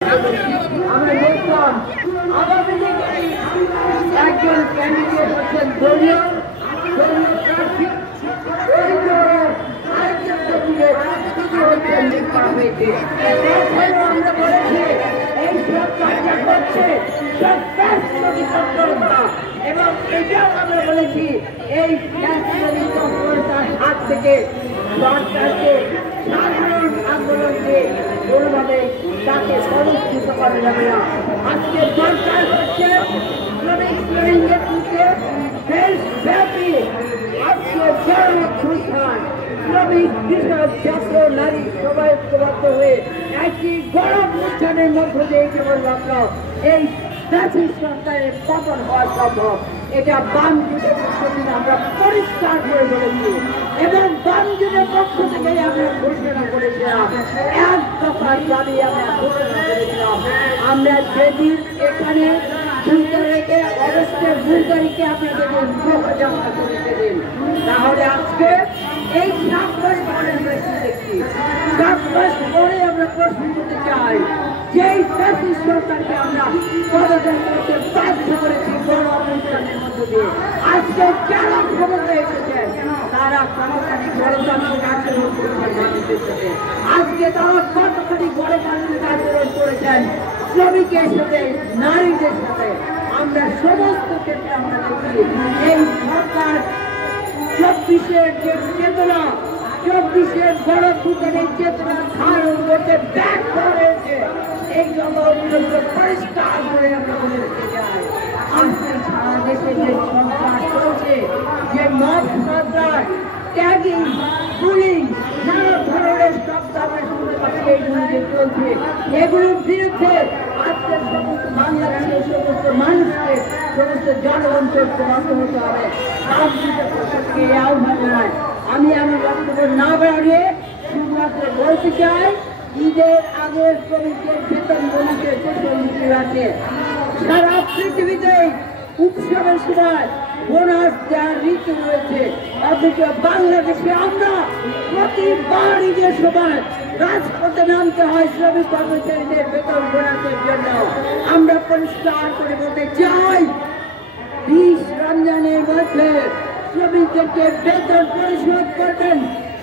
আমরা দেখলাম আগামী দিনে একজন ক্যান্ডিডেট হচ্ছেন দলীয় প্রার্থী, আরেকজন ক্যান্ডিডেট তিনি হচ্ছেন নির্বাচিত হয়েছে। আমরা বলেছি এই সরকারটা করছে তৎপরতা, এবং এটাও আমরা বলেছি এই তৎপরতার হাত থেকে সরকারকে সাধারণ আন্দোলনকে কোনোভাবে তাকে পরিস্থিত করা যাবে না। আজকে সরকার হচ্ছে শ্রমিক নেতৃত্বে দেশব্যাপী আজকে জনপ্রস্থান শ্রমিক কৃষক ছাত্র নারী সবাই ঐক্যবদ্ধ হয়ে একটি গণপ্রস্থানের মধ্য দিয়ে কেবল আমরা এই জাতীয় সরকারের পতন হওয়া সম্ভব। এটা বাম জোটের পক্ষ থেকে আমরা পরিষ্কার করে বলেছি, এবং বাম জোটের পক্ষ থেকে আমরা ঘোষণা করেছিলাম, এক দফার দাবি আমরা ঘোষণা করেছিলাম। আমরা যেদিন এখানে 2 তারিখে অগস্টের 2 তারিখে আপনাদের জমা করে দেবেন, তাহলে আজকে এই 7 মাস পরে আমরা দেখছি, 7 মাস পরে আমরা প্রশ্ন করতে চাই যেই জাতীয় সরকারকে আমরা পদত্যাগ করতে বাধ্য করেছি বড় অনুষ্ঠানের মধ্য দিয়ে, আজকে যারা ক্ষমতায় এসেছেন তারা কতখানি গণতান্ত্রিক আচরণ করেছেন মানুষের সাথে, আজকে তারা কতখানি গণতান্ত্রিক আচরণ করেছেন শ্রমিকের সাথে, নারীদের সাথে। আমরা সমস্ত ক্ষেত্রে আমরা দেখি এই সরকার 24-এর যে চেতনা, 24-এর গণভুটানের চেতনা ধারণ করতে ব্যর্থ হয়েছে, এই জন্য পরিষ্কার করে আমরা বলে দিতে চাই। আজকে সারা দেশে যে সরকার চলছে, যে মব সরকার, ট্যাগিং, বুলিং, নানা ধরনের শব্দ আমরা শুনতে পাচ্ছি, এইগুলো যে চলছে, এগুলোর বিরুদ্ধে আজকে সমস্ত বাংলাদেশের সমস্ত মানুষকে, সমস্ত জনগণকে ঐক্যবদ্ধ হতে হবে। এই আহ্বান জানাই। আমি আমার বক্তব্য না বাড়িয়ে শুধুমাত্র বলতে চাই, ঈদের আগে শ্রমিকদের বেতন বোনাসের মুক্তি আছে। সারা পৃথিবীতেই উৎসবের সময় বোনাস দেওয়ার রীতি রয়েছে, অথচ বাংলাদেশে আমরা প্রতিবার ঈদের সময় রাজপথে নামতে হয় শ্রমিক কর্মচারীদের বেতন বোনাসের জন্য। আমরা পরিষ্কার করে বলতে চাই, 20 রমজানের মধ্যে শ্রমিকদেরকে বেতন পরিশোধ করবেন,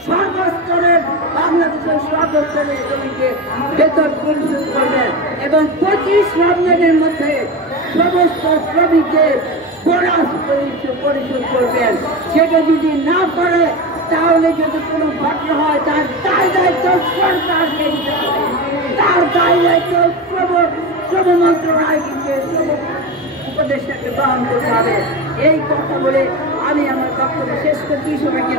সর্বস্তরের বাংলাদেশের সর্বস্তরের শ্রমিককে বেতন পরিশোধ করবেন, এবং 25 রমজানের মধ্যে সমস্ত শ্রমিকদের বোনাস পরিশোধ করবেন। সেটা যদি না করে, তাহলে যদি কোনো ঘটনা হয় তার দায় দায়িত্ব সরকারকে নিতে হবে, তার দায় দায়িত্ব শ্রম মন্ত্রণালয়কে, উপদেষ্টাকে গ্রহণ করতে হবে। এই কথা বলে আমি আমার বক্তব্য শেষ করছি। সবাইকে